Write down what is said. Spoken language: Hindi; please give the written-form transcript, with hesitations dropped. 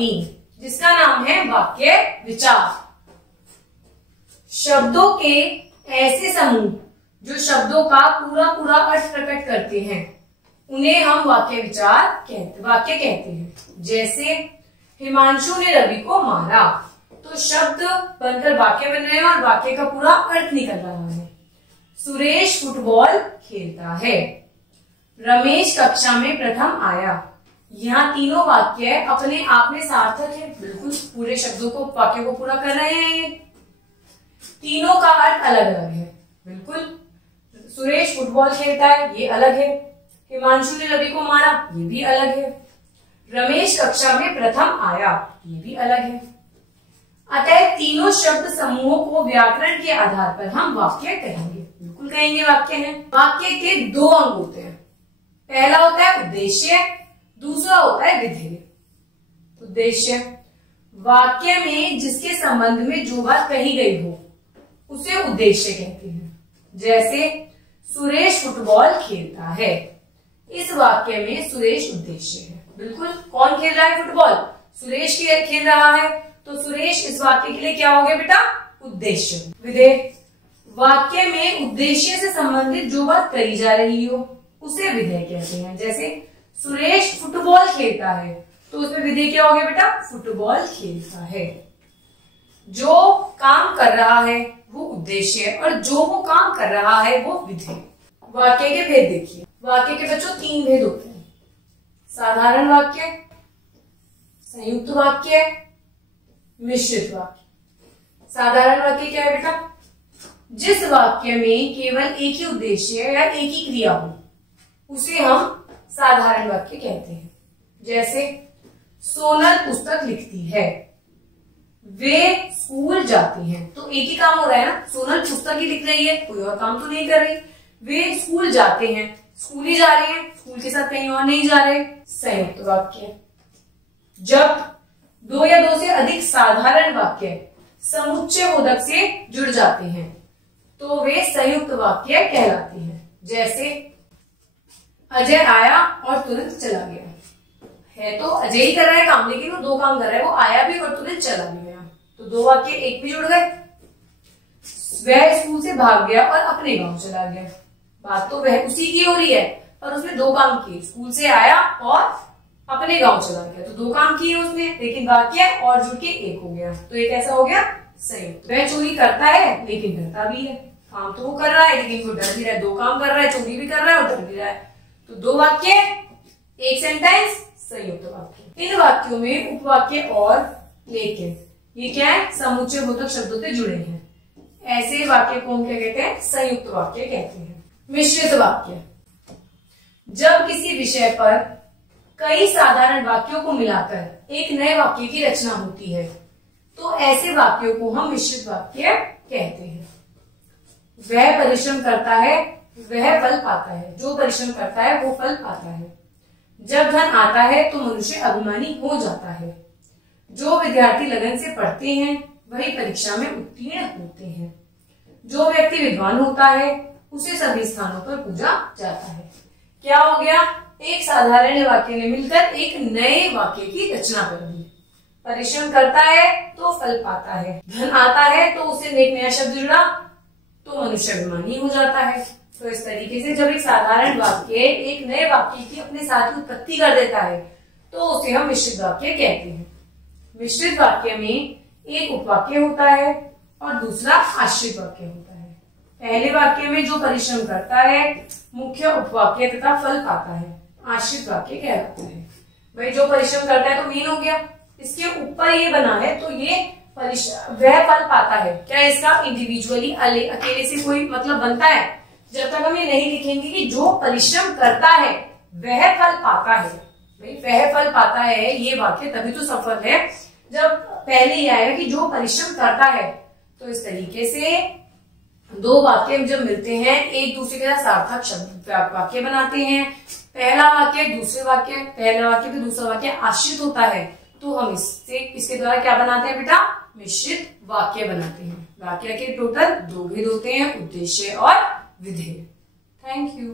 13, जिसका नाम है वाक्य विचार। शब्दों के ऐसे समूह जो शब्दों का पूरा पूरा अर्थ प्रकट करते हैं उन्हें हम वाक्य कहते हैं। जैसे हिमांशु ने रवि को मारा, तो शब्द बनकर वाक्य बन रहे हैं और वाक्य का पूरा अर्थ निकल रहा है। सुरेश फुटबॉल खेलता है, रमेश कक्षा में प्रथम आया। यहाँ तीनों वाक्य अपने आप में सार्थक है, बिल्कुल पूरे शब्दों को वाक्य को पूरा कर रहे हैं। ये तीनों का अर्थ अलग अलग है, बिल्कुल। सुरेश फुटबॉल खेलता है, ये अलग है। हिमांशु ने रवि को मारा, ये भी अलग है। रमेश कक्षा में प्रथम आया, ये भी अलग है। अतः तीनों शब्द समूहों को व्याकरण के आधार पर हम वाक्य कहेंगे, बिल्कुल कहेंगे वाक्य है। वाक्य के दो अंग होते हैं, पहला होता है उद्देश्य, दूसरा होता है विधेय। उद्देश्य, वाक्य में जिसके संबंध में जो बात कही गई हो उसे उद्देश्य कहते हैं। जैसे सुरेश फुटबॉल खेलता है, इस वाक्य में सुरेश उद्देश्य है, बिल्कुल। कौन खेल रहा है फुटबॉल? सुरेश खेल रहा है, तो सुरेश इस वाक्य के लिए क्या हो गया बेटा? उद्देश्य। विधेय, वाक्य में उद्देश्य से संबंधित जो बात कही जा रही हो उसे विधेय कहते हैं। जैसे सुरेश फुटबॉल खेलता है, तो उसमें विधेय क्या हो गया बेटा? फुटबॉल खेलता है। जो काम कर रहा है वो उद्देश्य है और जो वो काम कर रहा है वो विधेय। वाक्य के भेद देखिए। वाक्य के बच्चों 3 भेद होते हैं, साधारण वाक्य, संयुक्त वाक्य, मिश्रित वाक्य। साधारण वाक्य क्या है बेटा? जिस वाक्य में केवल एक ही उद्देश्य या एक ही क्रिया हो उसे हम साधारण वाक्य कहते हैं। जैसे सोनल पुस्तक लिखती है, वे स्कूल जाती हैं, तो एक ही काम हो रहा है ना, सोनल पुस्तक ही लिख रही है, कोई और काम तो नहीं कर रही। वे स्कूल जाते हैं, स्कूल ही जा रही है, स्कूल के साथ कहीं और नहीं जा रहे। संयुक्त वाक्य, जब 2 या 2 से अधिक साधारण वाक्य समुच्चय बोधक से जुड़ जाते हैं तो वे संयुक्त वाक्य कहलाते हैं। जैसे अजय आया और तुरंत चला गया, है तो अजय ही कर रहा है काम, लेकिन वो 2 काम कर रहा है, वो आया भी और तुरंत चला भी गया, तो 2 वाक्य एक भी जुड़ गए। वह स्कूल से भाग गया और अपने गांव चला गया, बात तो वह उसी की हो रही है पर उसने 2 काम किए, स्कूल से आया और अपने गांव चला गया, तो 2 काम किए उसने, लेकिन वाक्य और जुड़ के एक हो गया, तो एक ऐसा हो गया संयुक्त। वह चोरी करता है लेकिन डरता भी है, काम तो वो कर रहा है लेकिन वो डर भी रहा है, 2 काम कर रहा है, चोरी भी कर रहा है और डर भी रहा है, तो 2 वाक्य एक सेंटेंस, संयुक्त वाक्य। इन वाक्यों में उपवाक्य और लेकिन ये क्या है? समुच्चय बोधक शब्दों से जुड़े हैं, ऐसे वाक्य को हम क्या कहते हैं? संयुक्त वाक्य कहते हैं। मिश्रित वाक्य, जब किसी विषय पर कई साधारण वाक्यों को मिलाकर एक नए वाक्य की रचना होती है तो ऐसे वाक्यों को हम मिश्रित वाक्य कहते हैं। वह परिश्रम करता है, वह फल पाता है, जो परिश्रम करता है वो फल पाता है। जब धन आता है तो मनुष्य अभिमानी हो जाता है। जो विद्यार्थी लगन से पढ़ते हैं वही परीक्षा में उत्तीर्ण होते हैं। जो व्यक्ति विद्वान होता है उसे सभी स्थानों पर पूजा जाता है। क्या हो गया? एक साधारण वाक्य ने मिलकर एक नए वाक्य की रचना कर दी। परिश्रम करता है तो फल पाता है, धन आता है तो उसे एक नया शब्द जुड़ा तो मनुष्य अभिमानी हो जाता है। तो इस तरीके से जब एक साधारण वाक्य एक नए वाक्य की अपने साथ उत्पत्ति कर देता है तो उसे हम मिश्रित वाक्य कहते हैं। मिश्रित वाक्य में एक उपवाक्य होता है और दूसरा आश्रित वाक्य होता है। पहले वाक्य में जो परिश्रम करता है मुख्य उपवाक्य तथा फल पाता है, आश्रित वाक्य कहलाता है। भाई जो परिश्रम करता है तो मेन हो गया, इसके ऊपर ये बना है तो ये वह फल पाता है। क्या इसका इंडिविजुअली अकेले से कोई मतलब बनता है? जब तक हम ये नहीं लिखेंगे कि जो परिश्रम करता है वह फल पाता है, भाई वह फल पाता है, ये वाक्य तभी तो सफल है जब पहले ही आएगा कि जो परिश्रम करता है। तो इस तरीके से 2 वाक्य जब मिलते हैं एक दूसरे के साथ सार्थक शब्द वाक्य बनाते हैं। पहला वाक्य दूसरे वाक्य, पहला वाक्य फिर दूसरा वाक्य आश्रित होता है तो हम इसके द्वारा क्या बनाते हैं बेटा? मिश्रित वाक्य बनाते हैं। वाक्य के टोटल 2 भेद होते हैं, उद्देश्य और विधेय। Thank you.